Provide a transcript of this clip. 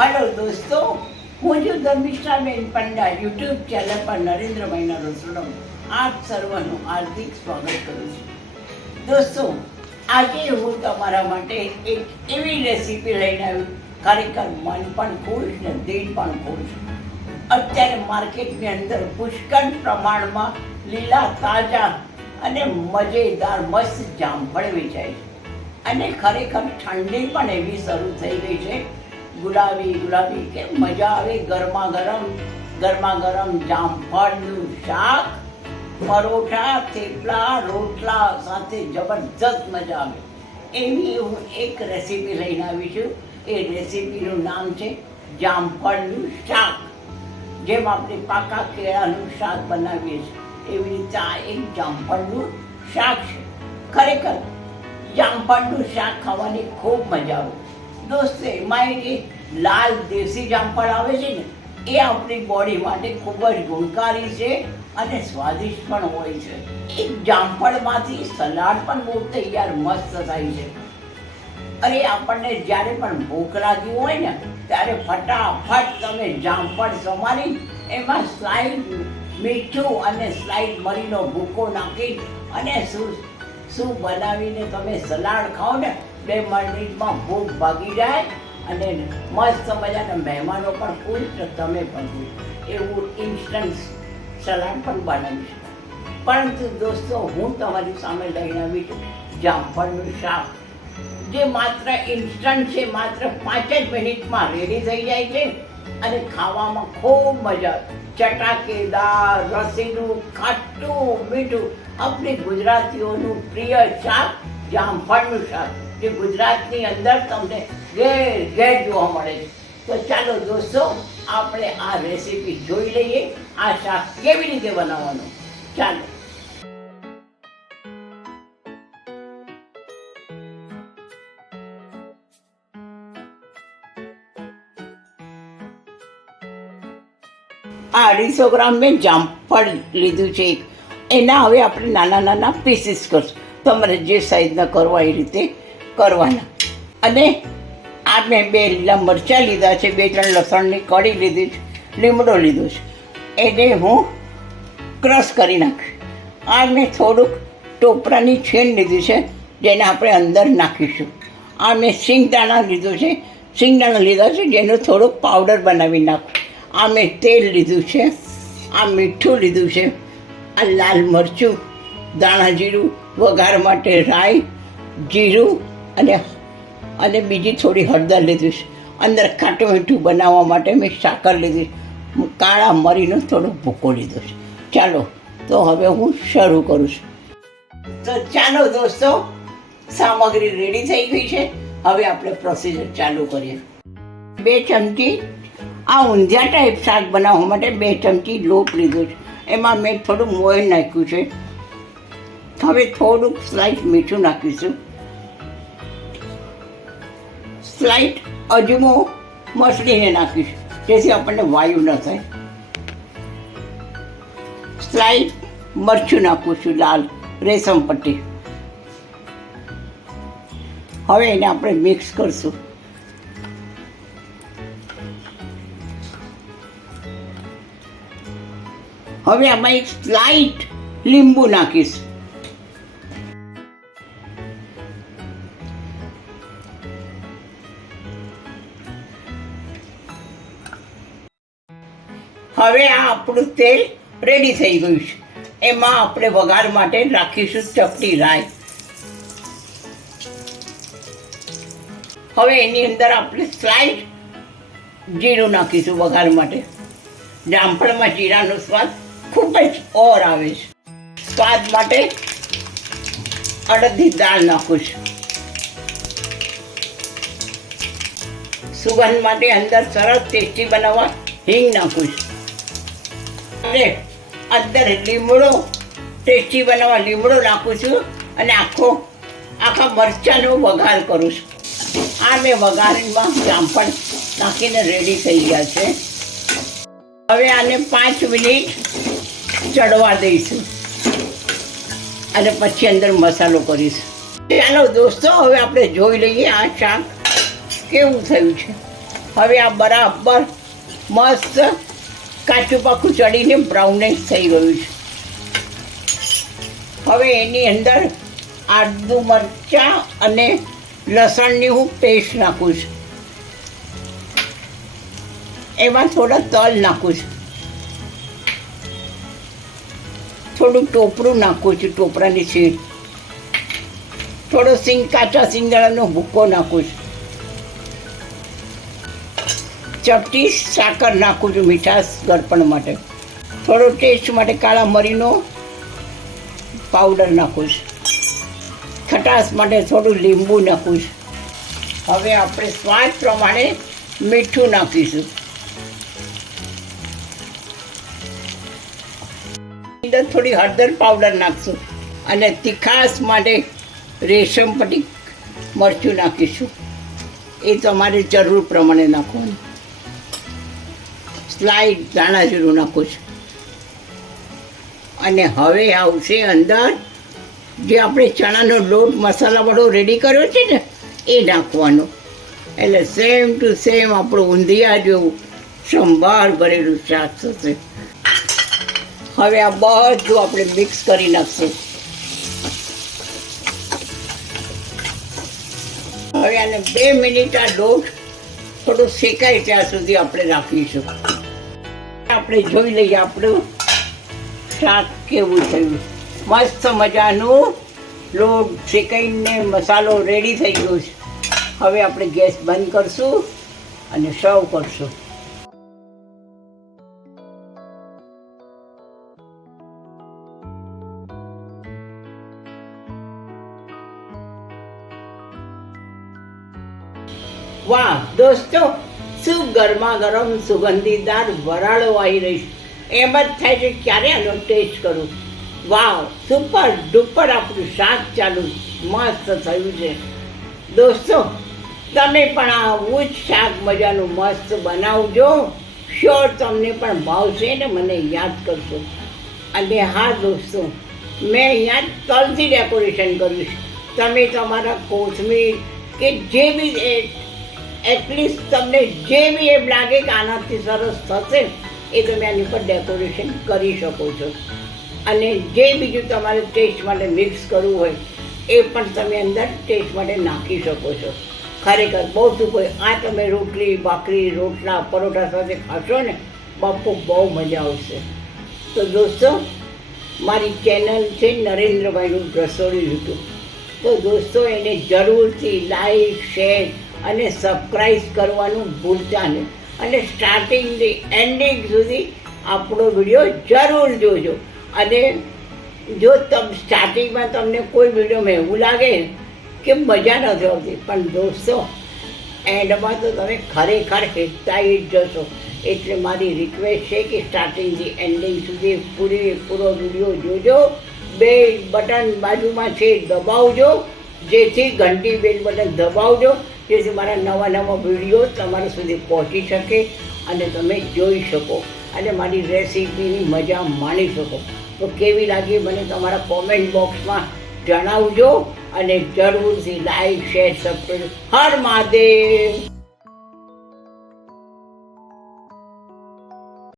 Hello दोस्तों, હું છું ધર્મિષ્ઠાબેન પંડ્યા યુટ્યુબ ચેનલ પર નરેન્દ્રભાઈના રસોડામાં આપ સર્વનું હાર્દિક સ્વાગત કરું છું. દોસ્તો, આજે હું તમારા માટે એક એવી રેસીપી લઈને આવી, ખરેખર મન પણ ખુશ ને દિલ પણ ખુશ. અત્યારે માર્કેટની અંદર પુષ્કળ પ્રમાણમાં લીલા તાજા અને મજેદાર મસ્ત જામફળ વેચાય છે અને ખરેખર ઠંડી પણ એવી શરૂ થઈ ગઈ છે. ગુલાબી કે મજા આવે. ગરમા ગરમ જામફળનું શાક, પરોઠા, થેપલા, રોટલા સાથે જબરજસ્ત મજા આવે એવી હું એક રેસીપી લઈને આવી છું. એ રેસીપીનું નામ છે જામફળનું શાક. જેમ આપણે પાકા કેળાનું શાક બનાવીએ છીએ એવી રીતે આ એક જામફળનું શાક છે. ખરેખર જામફળનું શાક ખાવાની ખૂબ મજા આવે. દોસ્તો, એમાં એ લાલ દેશી જામફળ આવે છે ને, એ આપણી બોડી માટે ખૂબ જ ગુણકારી છે અને સ્વાદિષ્ટ પણ હોય છે. એક જામફળમાંથી સલાડ પણ બહુ તૈયાર મસ્ત થાય છે. અરે, આપણને જ્યારે પણ ભૂખ લાગી હોય ને ત્યારે ફટાફટ તમે જામફળ સમારી એમાં સ્લાઈડ મીઠું અને સ્લાઈડ મરીનો ભૂકો નાખી અને શું બનાવીને તમે સલાડ ખાઓ ને, 2 મિનિટમાં ભૂખ ભાગી જાય અને મસ્ત મજાના મહેમાનો પણ ખુશ તો તમે પણ ખુશ. એવું ઇન્સ્ટન્ટ સલાડ પણ બનાવી શકો. પરંતુ દોસ્તો, હું તમારી સામે લઈને આવી છું જામફળનું શાક, જે માત્ર ઇન્સ્ટન્ટ છે. માત્ર 5 જ મિનિટમાં રેડી થઈ જાય છે અને ખાવામાં ખૂબ મજા આવે. ચટાકેદાર, રસીલું, ખાટું, મીઠું, આપણી ગુજરાતીઓનું પ્રિય શાક જામફળનું શાક, જે ગુજરાતની અંદર તમને ઘેર જોવા મળે છે. તો ચાલો દોસ્તો, આપણે આ રેસીપી જોઈ લઈએ. આ શાક કેવી રીતે બનાવવાનું, ચાલો. આ 250 ગ્રામ મેં જામફળ લીધું છે. એના હવે આપણે નાના નાના પીસીસ કરશું. તમારે જે સાઈઝના કરવા એ રીતે કરવાના. અને આ મેં 2 લીલા મરચાં લીધા છે, 2-3 લસણની કળી લીધી છે, લીમડો લીધો છે, એને હું ક્રશ કરી નાખીશ. આ મેં થોડુંક ટોપરાની છીણ લીધી છે, જેને આપણે અંદર નાખીશું. આ મેં શિંગદાણા લીધા છે, જેનો થોડોક પાવડર બનાવી નાખું. આ મેં તેલ લીધું છે, આ મીઠું લીધું છે, આ લાલ મરચું, દાણા જીરું, વઘાર માટે રાઈ, જીરું અને બીજી થોડી હળદર લીધી છે. અંદર ખાટું મીઠું બનાવવા માટે મેં સાકર લીધી, કાળા મરીનો થોડો ભૂકો લીધો છે. ચાલો, તો હવે હું શરૂ કરું છું. તો ચાલો દોસ્તો, સામગ્રી રેડી થઈ ગઈ છે. હવે આપણે પ્રોસીજર ચાલુ કરીએ. 2 ચમચી આ ઊંધિયા ટાઈપ શાક બનાવવા માટે 2 ચમચી લોટ લીધો છે. એમાં મેં થોડું મોયણ નાખ્યું છે. હવે થોડુંક સ્લાઇટ મીઠું નાખીશું, સ્લાઇટ અજમો મસળીને નાખીશું, જેથી આપણને વાયુ ન થાય. સ્લાઇટ મરચું નાખું છું, લાલ રેશમ પટ્ટી. હવે એને આપણે મિક્સ કરશું. હવે આમાં એક સ્લાઇટ લીંબુ નાખીશ. હવે આ આપણું તેલ રેડી થઈ ગયું છે. એમાં આપણે વઘાર માટે રાખીશું ચપટી રાઈ. હવે એની અંદર આપણે સ્લાઇડ જીરું નાખીશું વઘાર માટે. જામફળમાં જીરાનો સ્વાદ ખૂબ જ ઓર આવે છે. સ્વાદ માટે અડદની દાળ નાખું છું. સુગંધ માટે અંદર સરસ ટેસ્ટી બનાવવા હિંગ નાખું છું. અને અંદર ટેસ્ટી બનાવવા લીમડો નાખું છું અને આખા મરચાંનો વઘાર કરું છું. આ મેં વઘારમાં જામફળ નાખીને રેડી થઈ ગયા છે. હવે આને 5 મિનિટ ચડવા દઈશું અને પછી અંદર મસાલો કરીશું. ચાલો દોસ્તો, હવે આપણે જોઈ લઈએ આ શાક કેવું થયું છે. હવે આ બરાબર મસ્ત કાચું પાકું ચડીને બ્રાઉનિશ થઈ ગયું છે. હવે એની અંદર આદુ મરચાં અને લસણની હું પેસ્ટ નાખું છું. એમાં થોડા તલ નાખું છું, થોડું ટોપરું નાખું છું, ટોપરાની સીડ, થોડો કાચા સિંગદાણાનો ભૂકો નાખું છું, ચપટી સાકર નાખું છું મીઠાશ ગળપણ માટે, થોડો ટેસ્ટ માટે કાળા મરીનો પાવડર નાખું છું, ખટાશ માટે થોડું લીંબુ નાખું છું. હવે આપણે સ્વાદ પ્રમાણે મીઠું નાખીશું. અંદર થોડી હળદર પાવડર નાખશું અને તીખાશ માટે રેશમ પટ્ટી મરચું નાખીશું. એ તમારે જરૂર પ્રમાણે નાખવાનું. સ્લાઇડ ધાણા જીરું નાખું છું. અને હવે આવશે અંદર જે આપણે ચણાનો લોટ મસાલાવાળો રેડી કર્યો છે ને એ નાખવાનો. એટલે સેમ ટુ સેમ આપણું ઊંધિયા જેવું સંભાર ભરેલું શાક થશે. હવે આ બધું આપણે મિક્સ કરી નાખશું. હવે આને 2 મિનિટ આ લોટ થોડું શેકાય ત્યાં સુધી આપણે રાખીશું. આપણે જોઈ લઈએ આપણું શાક કેવું થયું. મસ્ત મજાનું લોટ શેકાઈને મસાલો રેડી થઈ ગયો છે. હવે આપણે ગેસ બંધ કરશું અને સર્વ કરશું. વાહ દોસ્તો, શું ગરમા ગરમ સુગંધીદાર વરાળો આવી રહી છે. એમ જ થાય છે ક્યારે આનો ટેસ્ટ કરું. વાહ, સુપર ડુપર આપણું શાક ચાલુ મસ્ત થયું છે. દોસ્તો, તમે પણ આવું જ શાક મજાનું મસ્ત બનાવજો. શ્યોર તમને પણ ભાવશે ને મને યાદ કરશો. અને હા દોસ્તો, મેં અહીંયા તલથી ડેકોરેશન કર્યું છે. તમે તમારા કોથમીર કે જે બી એટલીસ્ટ તમને જે બી એમ લાગે કે આનાથી સરસ થશે એ તમે આની પર ડેકોરેશન કરી શકો છો. અને જે બીજું તમારે ટેસ્ટ માટે મિક્સ કરવું હોય એ પણ તમે અંદર ટેસ્ટ માટે નાખી શકો છો. ખરેખર બહુ શું કોઈ આ તમે રોટલી ભાખરી રોટલા પરોઠા સાથે ખાશો ને બાપુ બહુ મજા આવશે. તો દોસ્તો, મારી ચેનલ છે નરેન્દ્રભાઈનું રસોડું યુટ્યુબ. તો દોસ્તો એને જરૂરથી લાઈક શેર અને સબસ્ક્રાઈબ કરવાનું ભૂલતા નહીં. અને સ્ટાર્ટિંગથી એન્ડિંગ સુધી આપણો વિડીયો જરૂર જોજો. અને જો સ્ટાર્ટિંગમાં તમને કોઈ વિડીયોમાં એવું લાગે કે મજા નથી આવતી, પણ દોસ્તો એન્ડમાં તો તમે ખરેખર હેતાઈ જ જશો. એટલે મારી રિક્વેસ્ટ છે કે સ્ટાર્ટિંગથી એન્ડિંગ સુધી પૂરો વિડીયો જોજો. બેલ બટન બાજુમાં છે દબાવજો, જેથી ઘંટી બેલ બટન દબાવજો, જેથી મારા નવા નવા વિડીયો તમારા સુધી પહોંચી શકે અને તમે જોઈ શકો અને મારી રેસીપીની મજા માણી શકો. તો કેવી લાગી મને તમારા કોમેન્ટ બોક્સમાં જણાવજો અને જરૂરથી લાઈક શેર સબસ્ક્રાઈબ. હર મહાદેવ.